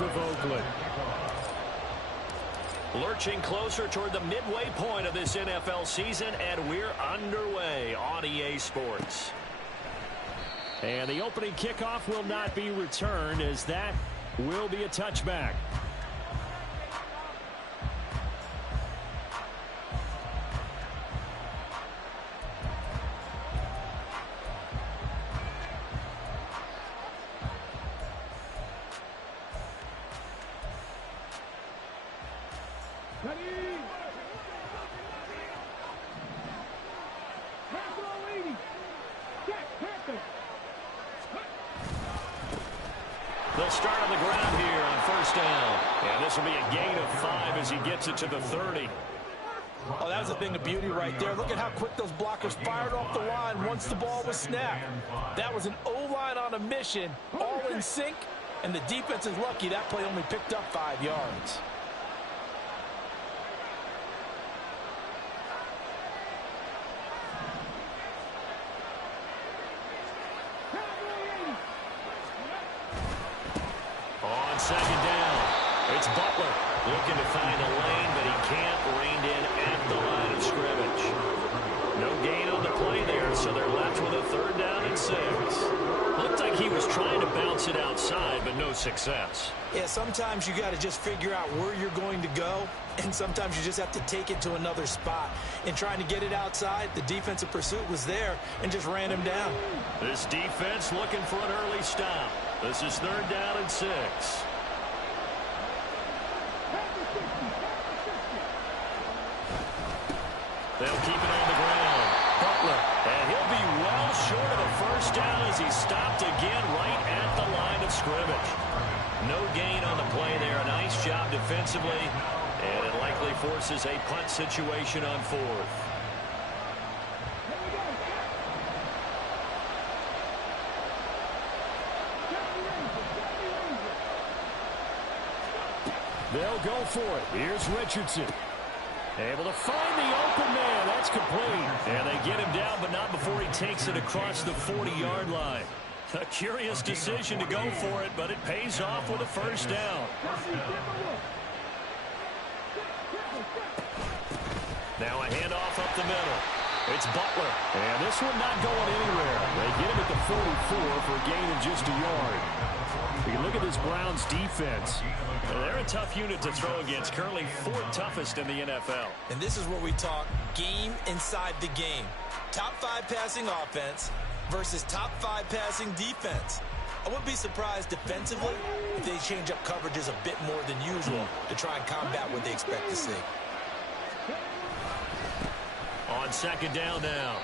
Raiders of Oakland. Lurching closer toward the midway point of this NFL season, and we're underway on EA Sports. And the opening kickoff will not be returned, as that will be a touchback. They'll start on the ground here on first down. And this will be a gain of 5 as he gets it to the 30. Oh, that was a thing of beauty right there. Look at how quick those blockers fired off the line once the ball was snapped. That was an O-line on a mission, all in sync, and the defense is lucky that play only picked up 5 yards. On second down, it's Butler looking to find a lane, but he can't. Reined in at the line of scrimmage. No gain on the play there, so they're left with a third down and 6. Looked like he was trying to bounce it outside, but no success. Yeah, sometimes you got to just figure out where you're going to go, and sometimes you just have to take it to another spot. In trying to get it outside, the defensive pursuit was there and just ran him down. This defense looking for an early stop. This is third down and 6. They'll keep it on the ground. Butler, and he'll be well short of a first down as he's stopped again right at the line of scrimmage. No gain on the play there. A nice job defensively, and it likely forces a punt situation on 4th. They'll go for it. Here's Richardson. Able to find the open man. That's complete. And they get him down, but not before he takes it across the 40-yard line. A curious decision to go for it, but it pays off with a first down. Now a handoff up the middle. It's Butler. And this one not going anywhere. They get him at the 44 for a gain of just a yard. You can look at this Browns defense. They're a tough unit to throw against, currently 4th toughest in the NFL. And this is where we talk game inside the game. Top 5 passing offense versus top 5 passing defense. I wouldn't be surprised defensively if they change up coverages a bit more than usual to try and combat what they expect to see. On second down now,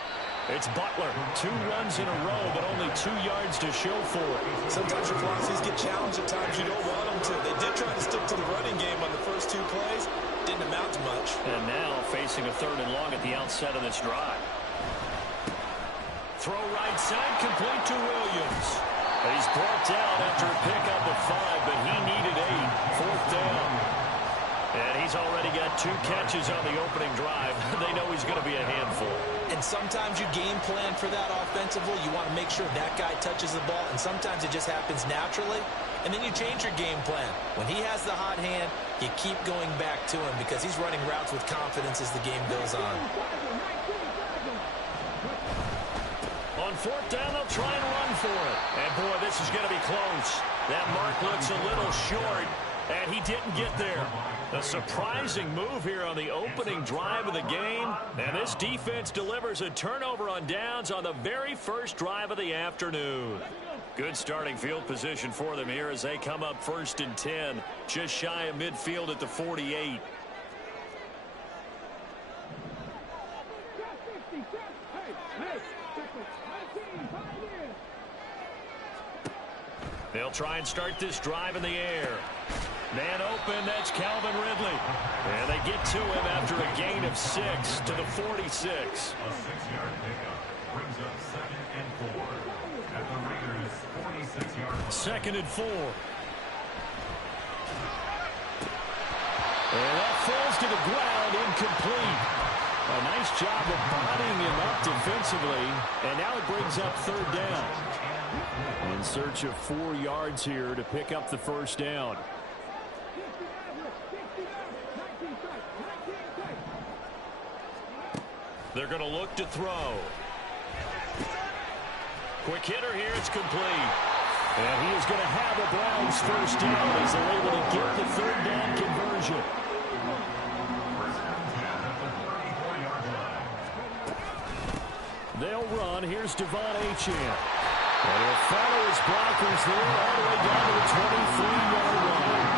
it's Butler. 2 runs in a row, but only 2 yards to show for it. Sometimes your philosophies get challenged. At times you don't want them to. They did try to stick to the running game on the first 2 plays. Didn't amount to much. And now facing a 3rd and long at the outset of this drive. Throw right side, complete to Williams. He's brought down after a pickup of 5, but he needed 8. 4th down. And he's already got 2 catches on the opening drive. They know he's going to be a handful. And sometimes you game plan for that offensively. You want to make sure that guy touches the ball, and sometimes it just happens naturally. And then you change your game plan. When he has the hot hand, you keep going back to him because he's running routes with confidence as the game goes on. On 4th down, they'll try and run for it. And, boy, this is going to be close. That mark looks a little short, and he didn't get there. A surprising move here on the opening drive of the game. And this defense delivers a turnover on downs on the very first drive of the afternoon. Good starting field position for them here as they come up 1st and 10. Just shy of midfield at the 48. They'll try and start this drive in the air. Man open, that's Calvin Ridley. And they get to him after a gain of 6 to the 46. A 6-yard pickup brings up 2nd and 4 at the Raiders' 46-yard line. 2nd and 4. And that falls to the ground, incomplete. A nice job of bodying him up defensively. And now it brings up 3rd down. In search of 4 yards here to pick up the first down. They're going to look to throw. Quick hitter here. It's complete. And he is going to have a Browns first down as they're able to get the third down conversion. They'll run. Here's Devon Achane. And he'll follow his blockers there all the way down to the 23-yard line.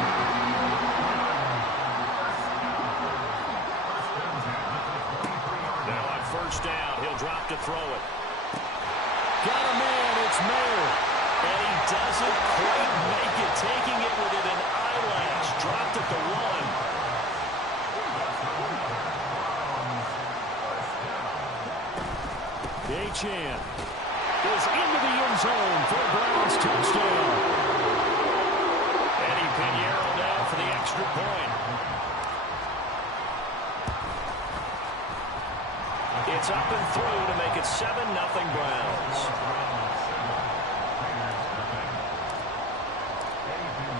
Now on first down, he'll drop to throw it. Got a man. It's Mayer. And he doesn't quite make it, taking it within an eyelash. Dropped at the 1. Achane is into the end zone for a Browns touchdown. Eddie Pinheiro down for the extra point. It's up and through to make it 7-0 Browns.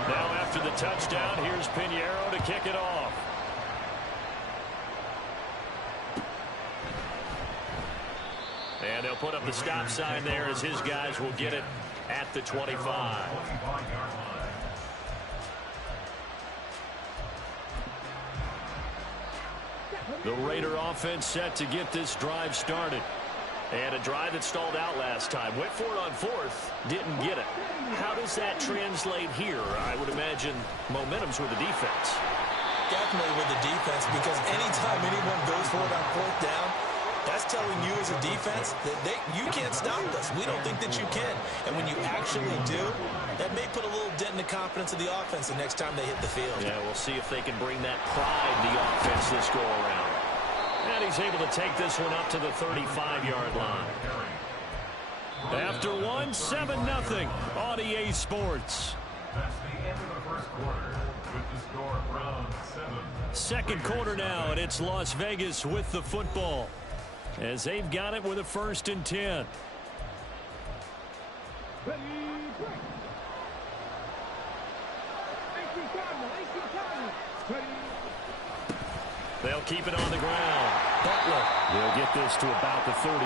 Now after the touchdown, here's Pinheiro to kick it off. And they'll put up the stop sign there as his guys will get it at the 25. The Raider offense set to get this drive started. And a drive that stalled out last time. Went for it on fourth. Didn't get it. How does that translate here? I would imagine momentum's with the defense. Definitely with the defense, because anytime anyone goes for it on fourth down, that's telling you as a defense that you can't stop us. We don't think that you can. And when you actually do, that may put a little dent in the confidence of the offense the next time they hit the field. Yeah, we'll see if they can bring that pride the offense this go around. And he's able to take this one up to the 35-yard line. After one, 7-0 on EA Sports. That's the end of the first quarter with the score Browns 7. Second quarter now, and it's Las Vegas with the football as they've got it with a 1st and 10. They'll keep it on the ground. Butler will get this to about the 38.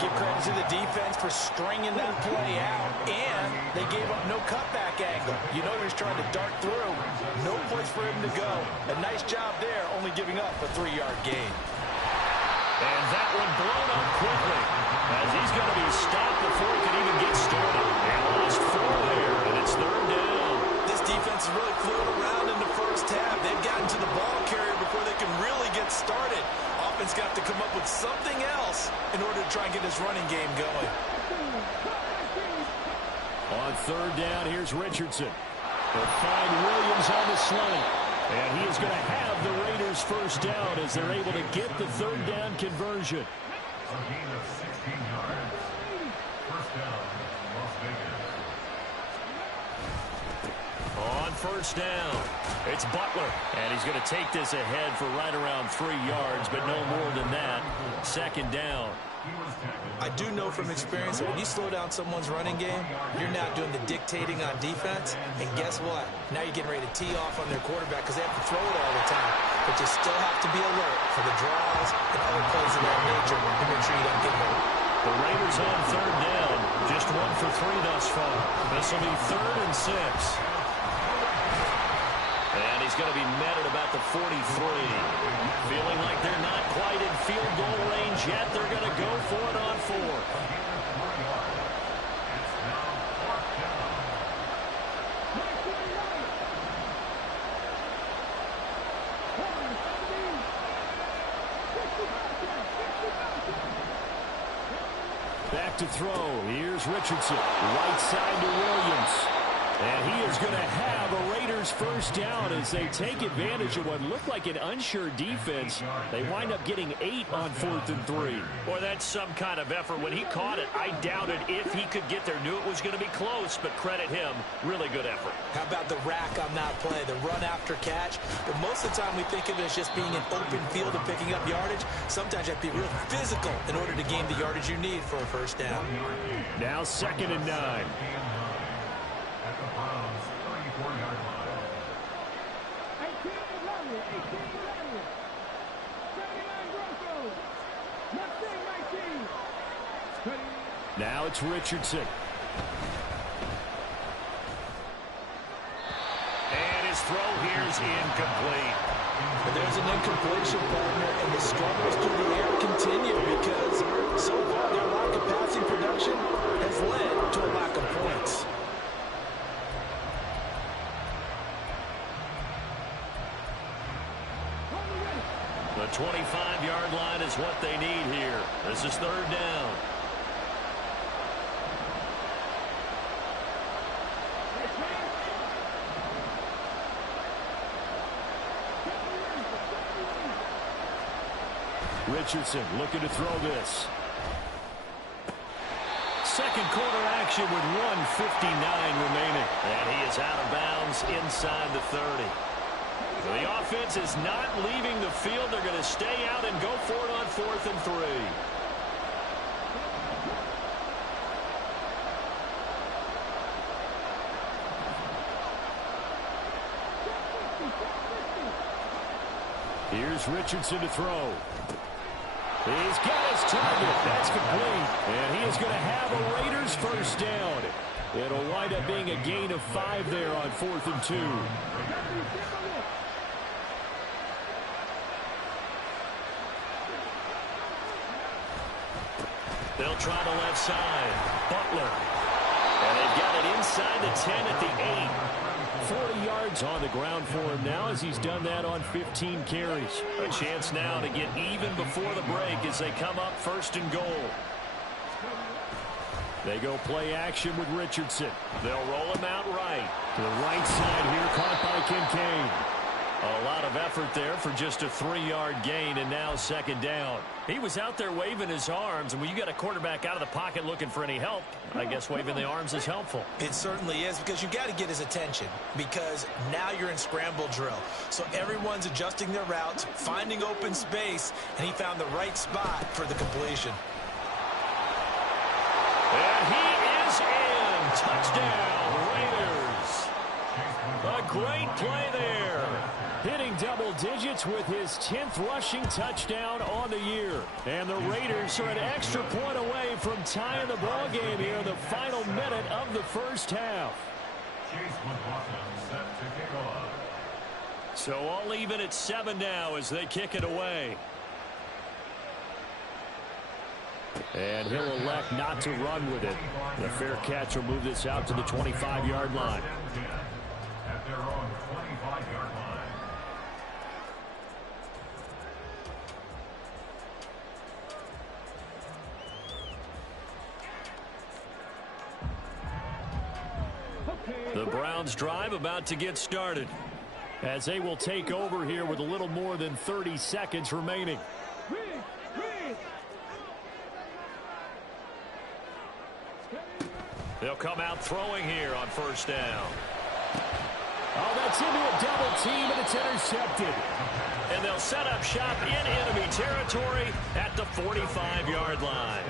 Give credit to the defense for stringing that play out, and they gave up no cutback angle. You know he was trying to dart through. No place for him to go. A nice job there, only giving up a 3-yard gain. And that one blown up quickly as he's going to be stopped before he can even get started. And lost 4 there, and it's 3rd down. This defense is really flew around in the first half. They've gotten to the ball carrier before they can really get started. Offense got to come up with something else in order to try and get this running game going. On 3rd down, here's Richardson. They'll find Williams on the slant. And he is going to have the Raiders first down as they're able to get the 3rd down conversion. A gain of 16 yards. First down, Las Vegas. On first down, it's Butler. And he's going to take this ahead for right around 3 yards, but no more than that. 2nd down. I do know from experience that when you slow down someone's running game, you're not doing the dictating on defense. And guess what? Now you're getting ready to tee off on their quarterback because they have to throw it all the time. But you still have to be alert for the draws and other plays of that nature to make sure you don't get hurt. The Raiders on 3rd down. Just 1 for 3 thus far. This will be 3rd and 6. And he's going to be met at about the 43. Feeling like they're not quite in field goal range yet. They're going to go for it on 4th. Back to throw. Here's Richardson. Right side to Williams. And he is going to have a Raiders first down as they take advantage of what looked like an unsure defense. They wind up getting 8 on 4th and 3. Boy, that's some kind of effort. When he caught it, I doubted if he could get there. Knew it was going to be close, but credit him. Really good effort. How about the rack on that play, the run after catch? But most of the time we think of it as just being an open field and picking up yardage. Sometimes you have to be real physical in order to gain the yardage you need for a first down. Now 2nd and 9. Now it's Richardson. And his throw here is incomplete. But there's an incompletion, partner, and the struggles through the air continue because so far their lack of passing production has led to a lack of points. The 25-yard line is what they need here. This is third down. Richardson looking to throw this. Second quarter action with 1:59 remaining. And he is out of bounds inside the 30. So the offense is not leaving the field. They're going to stay out and go for it on 4th and 3. Here's Richardson to throw. He's got his target. That's complete. And he is going to have a Raiders first down. It'll wind up being a gain of 5 there on 4th and 2. They'll try the left side. Butler. And they've got it inside the 10 at the 8. 40 yards on the ground for him now as he's done that on 15 carries. A chance now to get even before the break as they come up 1st and goal. They go play action with Richardson. They'll roll him out right. To the right side here, caught by Kincaid. A lot of effort there for just a 3-yard gain, and now 2nd down. He was out there waving his arms, and when you got a quarterback out of the pocket looking for any help, I guess waving the arms is helpful. It certainly is, because you got to get his attention, because now you're in scramble drill. So everyone's adjusting their routes, finding open space, and he found the right spot for the completion. And he is in. Touchdown, Raiders. A great play there. Hitting double digits with his 10th rushing touchdown on the year. And the Raiders are an extra point away from tying the ball game here in the final minute of the first half. So all even at 7 now as they kick it away. And he'll elect not to run with it. The fair catch will move this out to the 25-yard line. At their own 25-yard line. The Browns drive about to get started. As they will take over here with a little more than 30 seconds remaining. They'll come out throwing here on 1st down. Oh, that's into a double team, and it's intercepted. And they'll set up shop in enemy territory at the 45-yard line.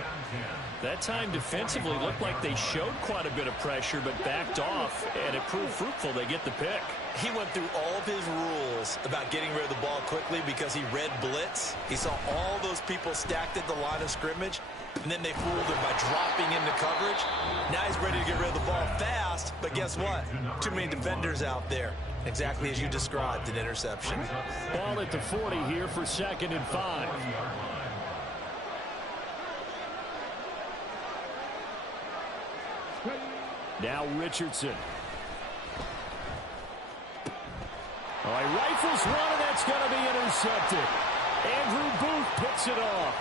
That time defensively looked like they showed quite a bit of pressure but backed off, and it proved fruitful. They get the pick. He went through all of his rules about getting rid of the ball quickly because he read blitz. He saw all those people stacked at the line of scrimmage, and then they fooled him by dropping into coverage. Now he's ready to get rid of the ball fast, but guess what? Too many defenders out there. Exactly as you described, an interception. Ball at the 40 here for 2nd and 5. Now Richardson. Oh, he rifles one, and that's going to be intercepted. Andrew Booth picks it off.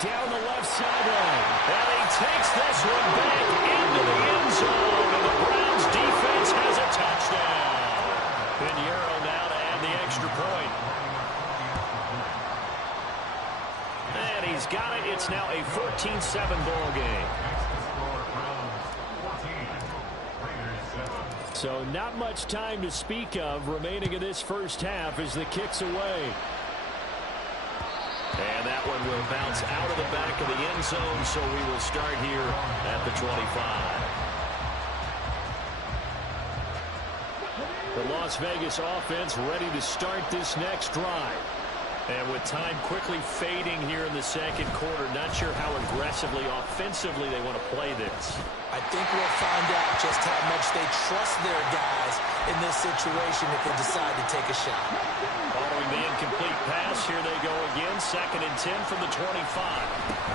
Down the left sideline. And he takes this one back into the end zone, and the Browns defense has a touchdown. Pinheiro now to add the extra point. And he's got it. It's now a 14-7 ball game. So not much time to speak of remaining in this first half as the kick's away. And that one will bounce out of the back of the end zone, so we will start here at the 25. The Las Vegas offense ready to start this next drive. And with time quickly fading here in the second quarter, not sure how aggressively, offensively they want to play this. I think we'll find out just how much they trust their guys in this situation if they decide to take a shot. Following the incomplete pass, here they go again, 2nd and 10 from the 25.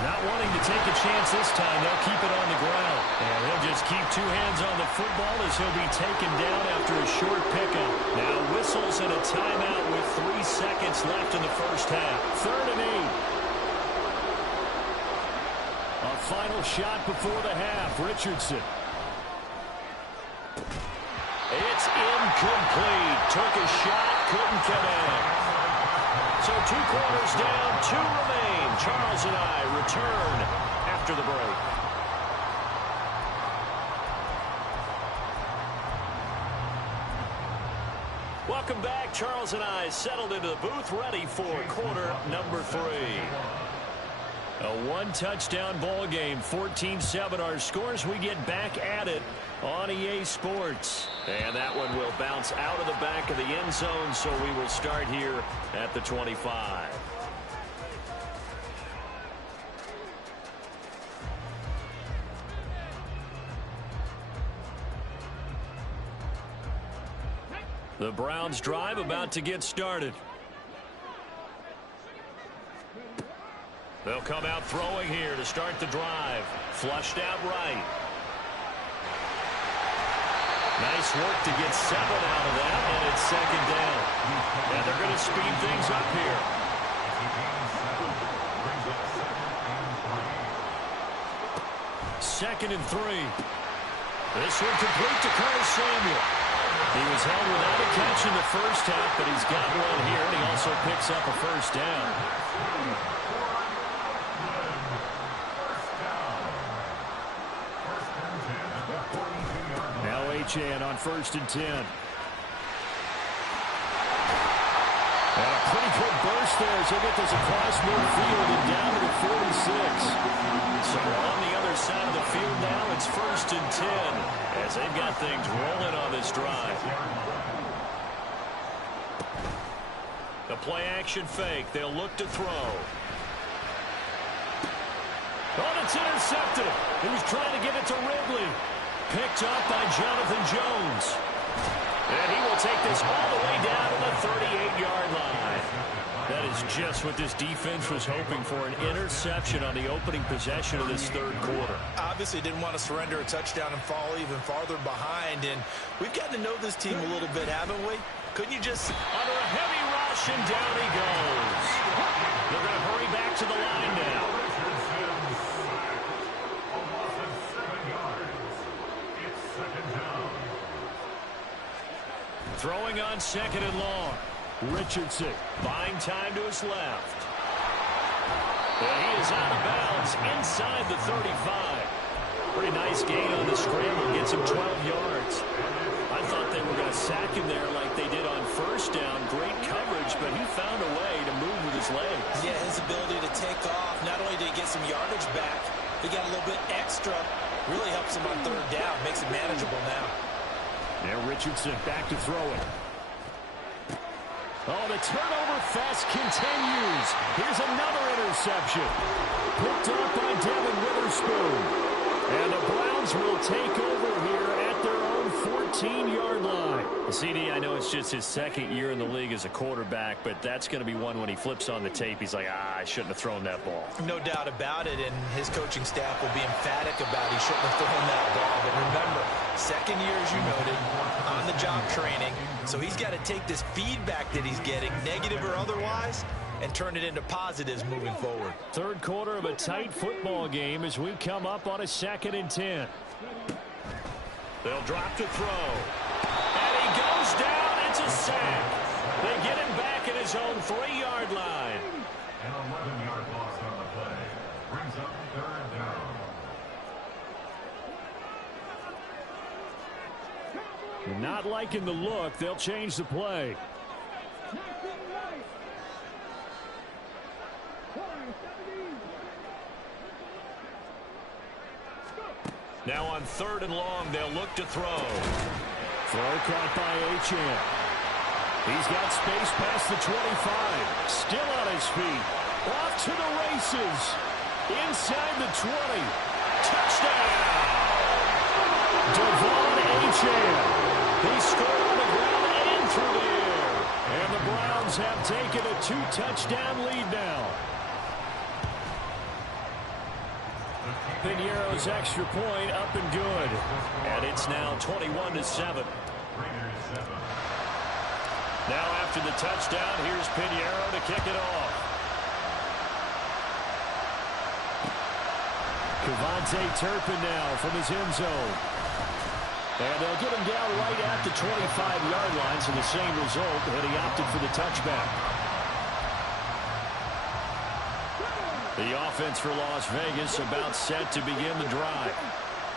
Not wanting to take a chance this time, they'll keep it on the ground. And he'll just keep 2 hands on the football as he'll be taken down after a short pickup. Now whistles and a timeout with 3 seconds left in the first half. 3rd and 8. A final shot before the half. Richardson. It's incomplete. Took a shot, couldn't connect. So 2 quarters down, 2 remain. Charles and I return after the break. Welcome back. Charles and I settled into the booth, ready for quarter number 3. A 1-touchdown ball game, 14-7 our scores. We get back at it on EA Sports. And that one will bounce out of the back of the end zone, so we will start here at the 25. The Browns drive about to get started. They'll come out throwing here to start the drive. Flushed out right. Nice work to get 7 out of that, and it's 2nd down. And they're going to speed things up here. Second and 3. This one complete to Curtis Samuel. He was held without a catch in the first half, but he's got one here, and he also picks up a first down. Now Achane on 1st and 10. And a pretty good burst there as he'll get this across midfield and down to the 46. So on the other side of the field now, it's 1st and 10 as they've got things rolling on this drive. The play action fake. They'll look to throw. Oh, it's intercepted. He was trying to get it to Ridley. Picked up by Jonathan Jones. And he will take this all the way down to the 38-yard line. That is just what this defense was hoping for, an interception on the opening possession of this 3rd quarter. Obviously didn't want to surrender a touchdown and fall even farther behind, and we've gotten to know this team a little bit, haven't we? Couldn't you just... Under a heavy rush, and down he goes. They're going to hurry back to the line now. Throwing on 2nd and long. Richardson buying time to his left. And he is out of bounds inside the 35. Pretty nice gain on the scramble. Gets him 12 yards. I thought they were going to sack him there like they did on 1st down. Great coverage, but he found a way to move with his legs. Yeah, his ability to take off. Not only did he get some yardage back, he got a little bit extra. Really helps him on 3rd down. Makes it manageable now. Now Richardson back to throw it. Oh, the turnover fest continues. Here's another interception. Picked up by Devin Witherspoon. And the Browns will take over here at their own 14-yard line. CD, I know it's just his 2nd year in the league as a quarterback, but that's going to be one when he flips on the tape. He's like, I shouldn't have thrown that ball. No doubt about it, and his coaching staff will be emphatic about he shouldn't have thrown that ball. But remember, 2nd year, as you noted, on-the-job training. So he's got to take this feedback that he's getting, negative or otherwise, and turn it into positives moving forward. 3rd quarter of a tight football game as we come up on a 2nd and 10. They'll drop to throw. And he goes down. It's a sack. They get him back at his own 3-yard line. An 11-yard loss on the play. Brings up 3rd down. Not liking the look. They'll change the play. Now on 3rd and long, they'll look to throw. Throw caught by Achane. He's got space past the 25. Still on his feet. Off to the races. Inside the 20. Touchdown! Devon Achane. He scored on the ground and through the air. And the Browns have taken a 2-touchdown lead now. Piñeiro's extra point up and good. And it's now 21-7. Now after the touchdown, here's Piñeiro to kick it off. Kevontae Turpin now from his end zone. And they'll get him down right at the 25-yard line, so the same result, and he opted for the touchback. The offense for Las Vegas about set to begin the drive.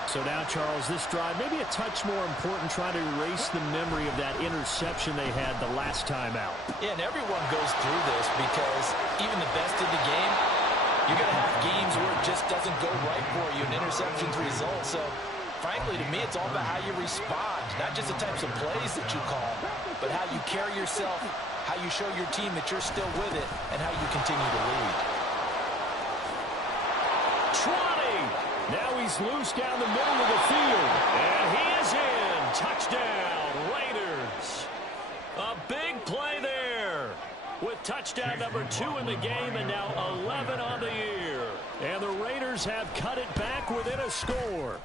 So now, Charles, this drive maybe a touch more important, trying to erase the memory of that interception they had the last time out. Yeah, and everyone goes through this because even the best in the game, you're going to have games where it just doesn't go right for you, and interceptions result. So, frankly, to me, it's all about how you respond, not just the types of plays that you call, but how you carry yourself, how you show your team that you're still with it, and how you continue to lead. 20! Now he's loose down the middle of the field. And he is in. Touchdown, Raiders. A big play there. With touchdown number 2 in the game and now 11 on the year. And the Raiders have cut it back within a score.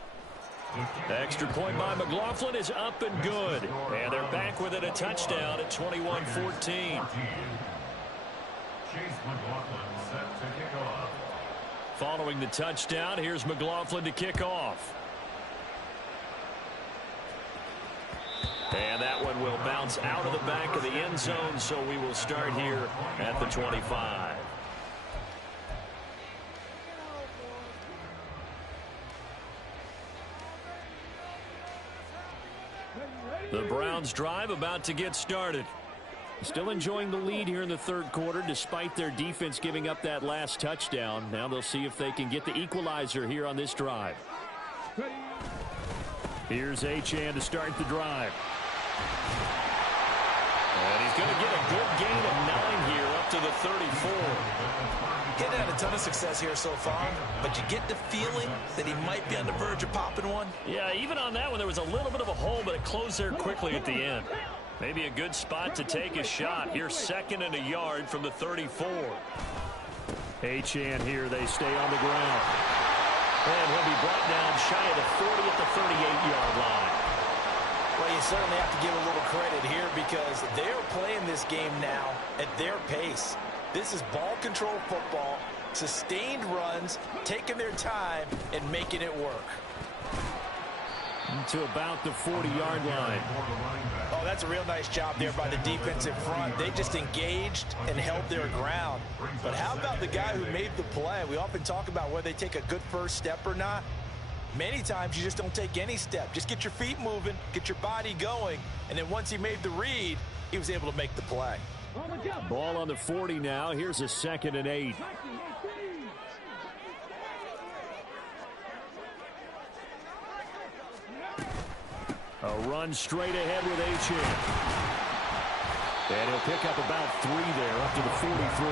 The extra point by McLaughlin is up and good. And they're back within a touchdown at 21-14. Chase McLaughlin set to kick off. Following the touchdown, here's McLaughlin to kick off. And that one will bounce out of the back of the end zone, so we will start here at the 25. The Browns drive about to get started. Still enjoying the lead here in the third quarter, despite their defense giving up that last touchdown. Now they'll see if they can get the equalizer here on this drive. Here's Achane to start the drive. And he's going to get a good gain of 9 here up to the 34. Getting had a ton of success here so far, but you get the feeling that he might be on the verge of popping one. Yeah, even on that one, there was a little bit of a hole, but it closed there quickly at the end. Maybe a good spot to take a shot. Here's 2nd and a yard from the 34. Achane here, they stay on the ground. And he'll be brought down shy of the 40 at the 38-yard line. Well, you certainly have to give a little credit here because they're playing this game now at their pace. This is ball control football, sustained runs, taking their time, and making it work. To about the 40-yard line. Oh, that's a real nice job there by the defensive front. They just engaged and held their ground. But how about the guy who made the play? We often talk about whether they take a good first step or not. Many times you just don't take any step. Just get your feet moving, get your body going, and then once he made the read, he was able to make the play. Ball on the 40 now. Here's a 2nd and 8. A run straight ahead with Achane. And he'll pick up about 3 there, up to the 43.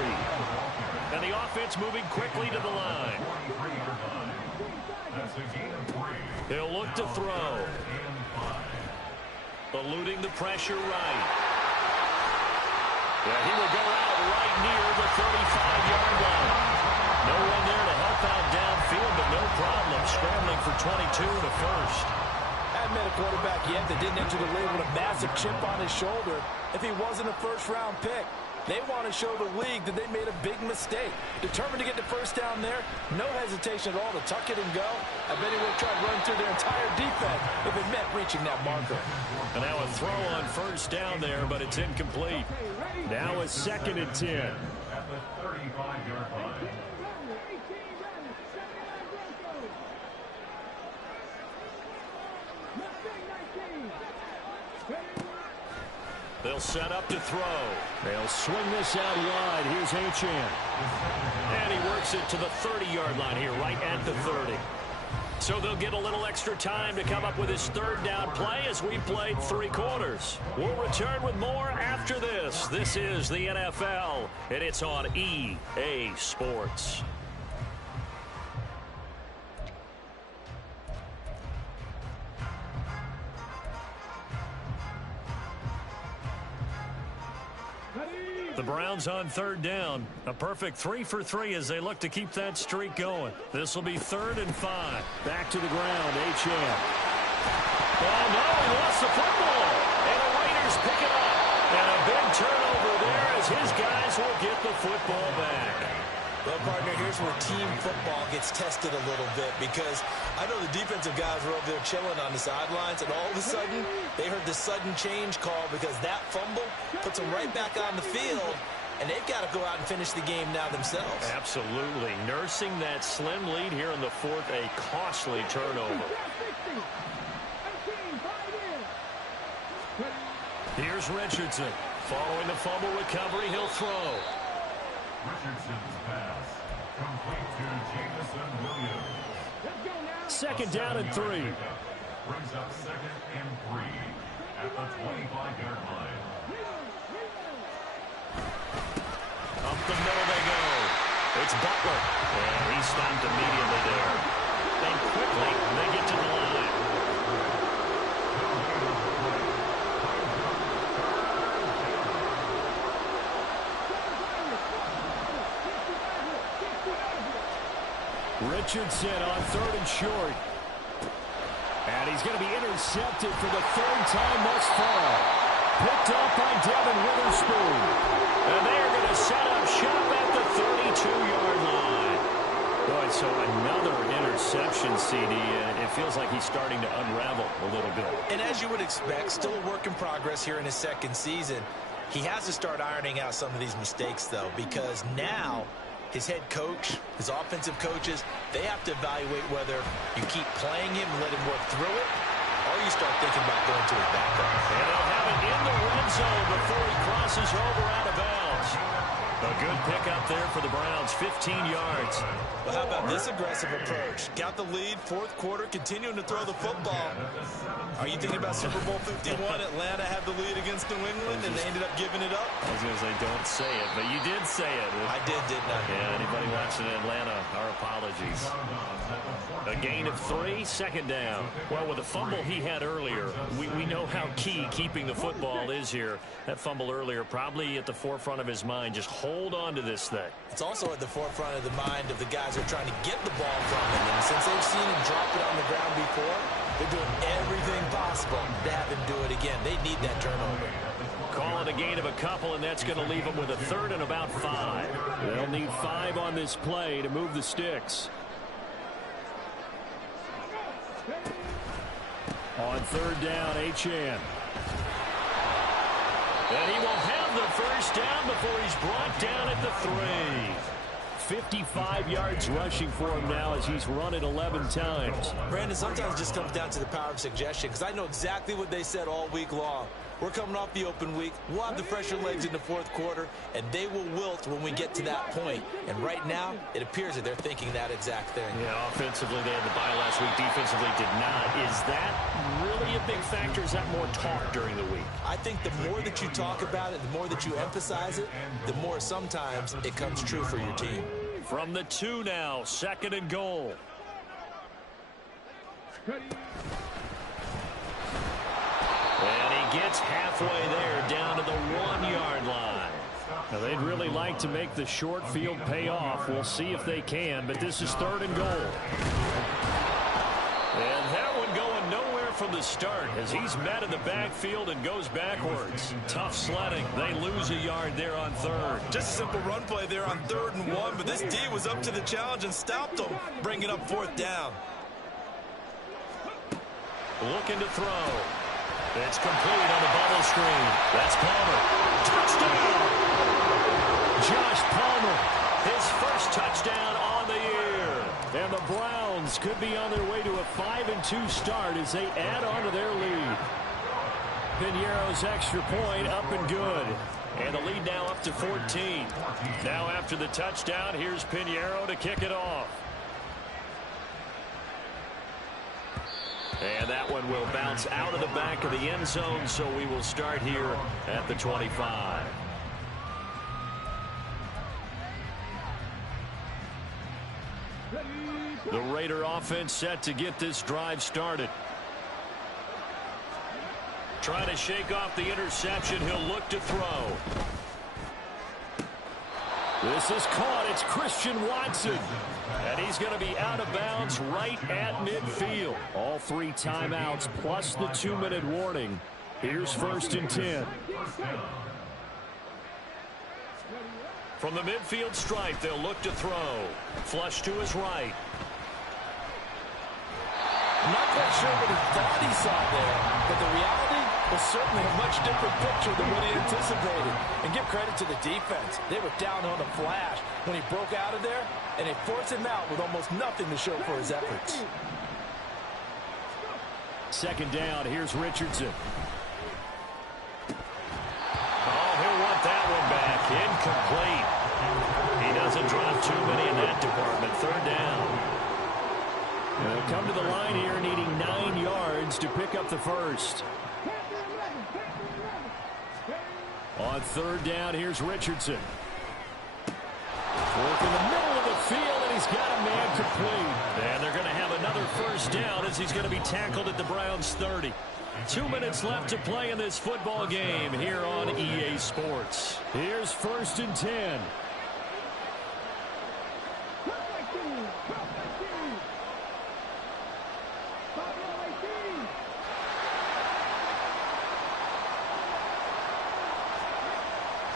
And the offense moving quickly to the line. He'll look to throw. Eluding the pressure right. Yeah, he will go out right near the 35-yard line. No one there to help out downfield, but no problem. Scrambling for 22 to first. Hadn't met a quarterback yet that didn't enter the league with a massive chip on his shoulder if he wasn't a first-round pick. They want to show the league that they made a big mistake. Determined to get the first down there, no hesitation at all to tuck it and go. I bet he would have tried to run through their entire defense if it meant reaching that marker. And now a throw on first down there, but it's incomplete. Now a 2nd and 10. At the 35-yard line. They'll set up to throw. They'll swing this out wide. Here's Achane. And he works it to the 30-yard line here, right at the 30. So they'll get a little extra time to come up with his third down play as we played 3 quarters. We'll return with more after this. This is the NFL, and it's on EA Sports. The Browns on third down. A perfect 3 for 3 as they look to keep that streak going. This will be 3rd and 5. Back to the ground, Achane. Oh, no, he lost the football. And the Raiders pick it up. And a big turnover there as his guys will get the football back. Well, partner, here's where team football gets tested a little bit because I know the defensive guys were over there chilling on the sidelines, and all of a sudden they heard the sudden change call because that fumble puts them right back on the field, and they've got to go out and finish the game now themselves. Absolutely. Nursing that slim lead here in the 4th, a costly turnover. Here's Richardson. Following the fumble recovery, he'll throw. Richardson's pass complete to Jameson Williams. 2nd down and 3. Brings up 2nd and 3 at the 25-yard line. Up the middle they go. It's Butler. And he stopped immediately there. And quickly they get to the line. Richardson on 3rd and short. And he's going to be intercepted for the 3rd time thus far. Picked up by Devin Witherspoon. And they're going to set up shop at the 32-yard line. Boy, so another interception, CD, and it feels like he's starting to unravel a little bit. And as you would expect, still a work in progress here in his 2nd season. He has to start ironing out some of these mistakes, though, because now his head coach, his offensive coaches, they have to evaluate whether you keep playing him and let him work through it, or you start thinking about going to his backup. And they'll have it in the red zone before he crosses over out of bounds. A good pickup there for the Browns, 15 yards. Well, how about this aggressive approach? Got the lead, 4th quarter, continuing to throw the football. Are you thinking about Super Bowl 51? Atlanta had the lead against New England, and they ended up giving it up? I was going to say, don't say it, but you did say it. I did, didn't I? Yeah, anybody watching Atlanta, our apologies. A gain of 3, 2nd down. Well, with the fumble he had earlier, we know how key keeping the football is here. That fumble earlier probably at the forefront of his mind. Just hold on to this thing. It's also at the forefront of the mind of the guys who are trying to get the ball from him. And since they've seen him drop it on the ground before, they're doing everything possible to have him do it again. They need that turnover. Calling a gain of a couple, and that's going to leave them with a 3rd and about 5. They'll need 5 on this play to move the sticks. On 3rd down, Achane. And he will have the 1st down before he's brought down at the 3. 55 yards rushing for him now as he's run it 11 times. Brandon, sometimes it just comes down to the power of suggestion because I know exactly what they said all week long. We're coming off the open week. We'll have the fresher legs in the 4th quarter, and they will wilt when we get to that point. And right now, it appears that they're thinking that exact thing. Yeah, offensively, they had the bye last week. Defensively, did not. Is that really a big factor? Is that more talk during the week? I think the more that you talk about it, the more that you emphasize it, the more sometimes it comes true for your team. From the 2 now, 2nd and goal. And he gets halfway there, down to the 1-yard line. Now, they'd really like to make the short field pay off. We'll see if they can, but this is 3rd and goal. And that one going nowhere from the start as he's met in the backfield and goes backwards. Tough sledding. They lose a yard there on 3rd. Just a simple run play there on 3rd and 1, but this D was up to the challenge and stopped them, bringing up 4th down. Looking to throw. It's complete on the bubble screen. That's Palmer. Touchdown! Josh Palmer, His first touchdown on the year. and the Browns could be on their way to a 5-2 start as they add on to their lead. Piñeiro's extra point up and good. And the lead now up to 14. Now after the touchdown, here's Piñeiro to kick it off. And that one will bounce out of the back of the end zone, so we will start here at the 25. The Raider offense set to get this drive started. Trying to shake off the interception. He'll look to throw. This is caught. It's Christian Watson. And he's going to be out of bounds right at midfield. All 3 timeouts plus the 2-minute warning. Here's 1st and 10. From the midfield stripe, they'll look to throw. Flush to his right. I'm not quite sure what he thought he saw there, but the reality was certainly a much different picture than what he anticipated. And give credit to the defense. They were down on a flash when he broke out of there, and they forced him out with almost nothing to show for his efforts. 2nd down, here's Richardson. Oh, he'll want that one back. Incomplete. He doesn't drop too many in that department. 3rd down. They'll come to the line here needing 9 yards to pick up the first. On 3rd down, here's Richardson. Work in the middle of the field, and he's got a man complete. And they're going to have another 1st down as he's going to be tackled at the Browns' 30. 2 minutes left to play in this football game here on EA Sports. Here's 1st and 10.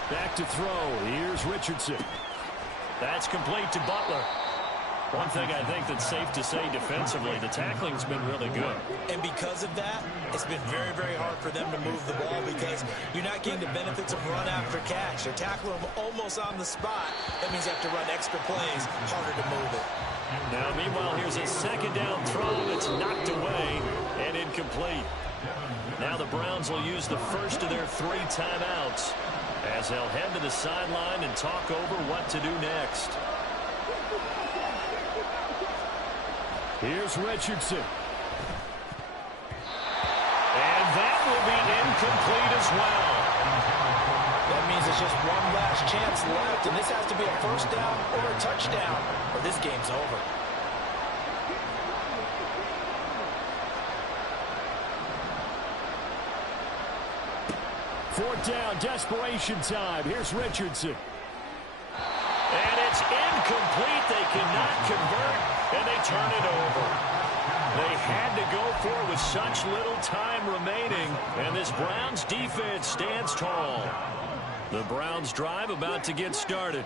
Back to throw. Here's Richardson. That's complete to Butler. One thing I think that's safe to say defensively, the tackling's been really good. And because of that, it's been very, very hard for them to move the ball because you're not getting the benefits of run after catch. They're tackling them almost on the spot. That means you have to run extra plays, harder to move it. Now, meanwhile, here's a 2nd down throw that's knocked away and incomplete. Now the Browns will use the first of their 3 timeouts as they'll head to the sideline and talk over what to do next. Here's Richardson. And that will be incomplete as well. That means it's just one last chance left, and this has to be a 1st down or a touchdown, or this game's over. Fourth down, desperation time. Here's Richardson. And it's incomplete. They cannot convert, and they turn it over. They had to go for it with such little time remaining, and this Browns defense stands tall. The Browns drive about to get started.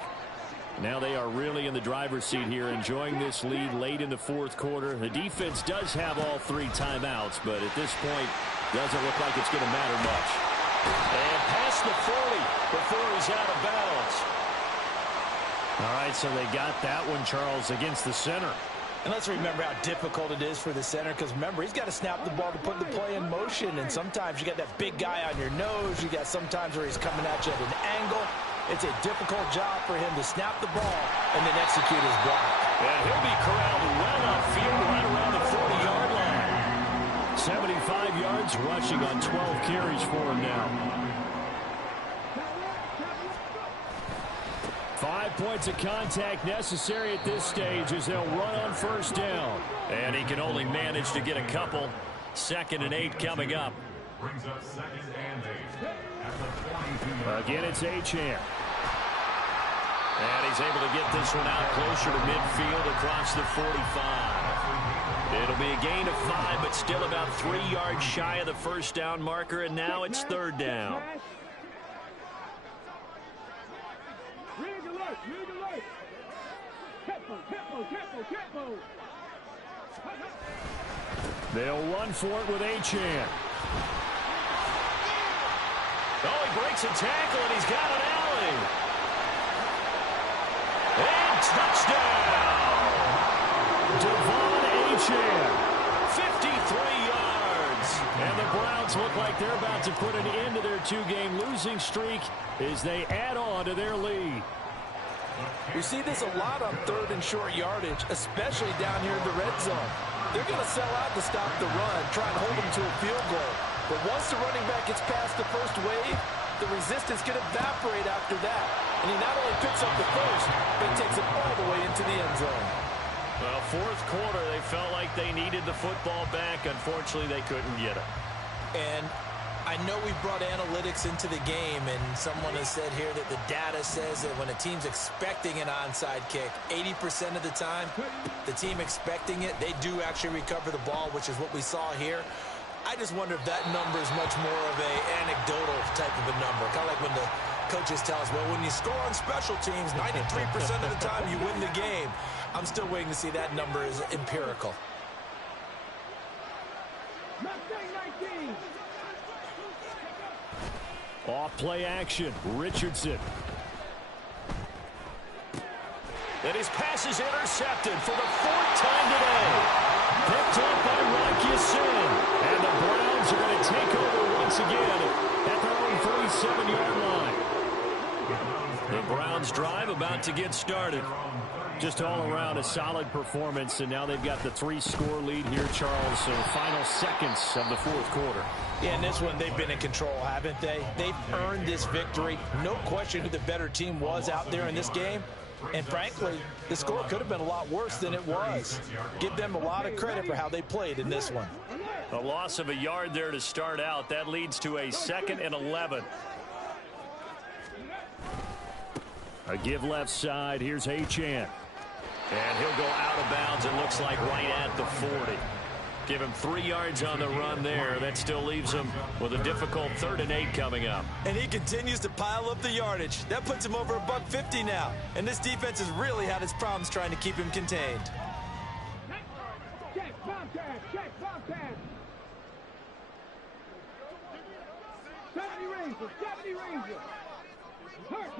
Now they are really in the driver's seat here, enjoying this lead late in the 4th quarter. The defense does have all 3 timeouts, but at this point, doesn't look like it's going to matter much. And past the 40 before he's out of bounds. All right, so they got that one, Charles, against the center. And let's remember how difficult it is for the center, because remember, he's got to snap the ball to put the play in motion, and sometimes you got that big guy on your nose. You got sometimes where he's coming at you at an angle. It's a difficult job for him to snap the ball and then execute his block. And he'll be corralled well off-field right around the 40-yard line. 75 yards rushing on 12 carries for him now. 5 points of contact necessary at this stage as they'll run on 1st down. And he can only manage to get a couple. 2nd and 8 coming up. Brings up 2nd and 8 at the 42. Again, it's Achane. And he's able to get this one out closer to midfield across the 45. It'll be a gain of 5, but still about 3 yards shy of the 1st down marker, and now it's 3rd down. They'll run for it with Achane. Oh, he breaks a tackle, and he's got an alley. And touchdown! Devon Achane. 53 yards. And the Browns look like they're about to put an end to their 2-game losing streak as they add on to their lead. We see this a lot on 3rd and short yardage, especially down here in the red zone. They're going to sell out to stop the run, try and hold them to a field goal. But once the running back gets past the first wave, the resistance can evaporate after that. And he not only picks up the first, but takes it all the way into the end zone. Well, fourth quarter, they felt like they needed the football back. Unfortunately, they couldn't get it. And I know we brought analytics into the game, and someone has said here that the data says that when a team's expecting an onside kick, 80% of the time, the team expecting it, they do actually recover the ball, which is what we saw here. I just wonder if that number is much more of a anecdotal type of a number. Kind of like when the coaches tell us, well, when you score on special teams, 93% of the time you win the game. I'm still waiting to see that number is empirical. Off play action, Richardson. And his pass is intercepted for the fourth time today. Picked up by Rock Ya-Sin. And the Browns are going to take over once again at their own 47-yard line. The Browns drive about to get started. Just all around a solid performance, and now they've got the 3-score lead here, Charles. So final seconds of the fourth quarter. Yeah, in this one, they've been in control, haven't they? They've earned this victory. No question who the better team was out there in this game. And frankly, the score could have been a lot worse than it was. Give them a lot of credit for how they played in this one. A loss of a yard there to start out. That leads to a 2nd and 11. A give left side. Here's Achane. And he'll go out of bounds, it looks like, right at the 40. Give him 3 yards on the run there. That still leaves him with a difficult 3rd and 8 coming up. And he continues to pile up the yardage. That puts him over $150 now. And this defense has really had its problems trying to keep him contained. Check, bomb pass. 70 Rangers. Hurt.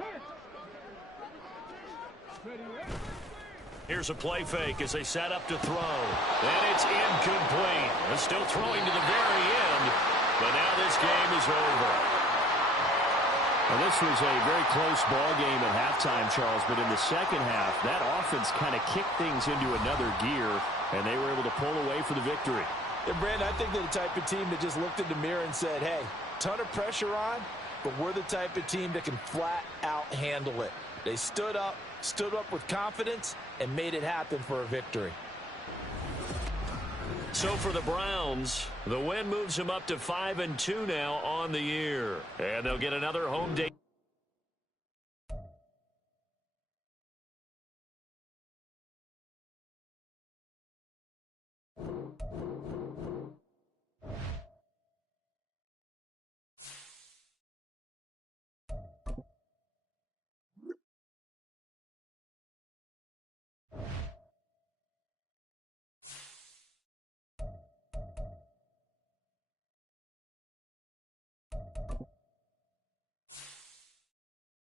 Here's a play fake as they set up to throw. And it's incomplete. They're still throwing to the very end. But now this game is over. Well, this was a very close ball game at halftime, Charles. But in the second half, that offense kind of kicked things into another gear. And they were able to pull away for the victory. And Brandon, I think they're the type of team that just looked in the mirror and said, hey, ton of pressure on, but we're the type of team that can flat out handle it. They stood up with confidence, and made it happen for a victory. So for the Browns, the win moves them up to 5-2 now on the year. And they'll get another home day.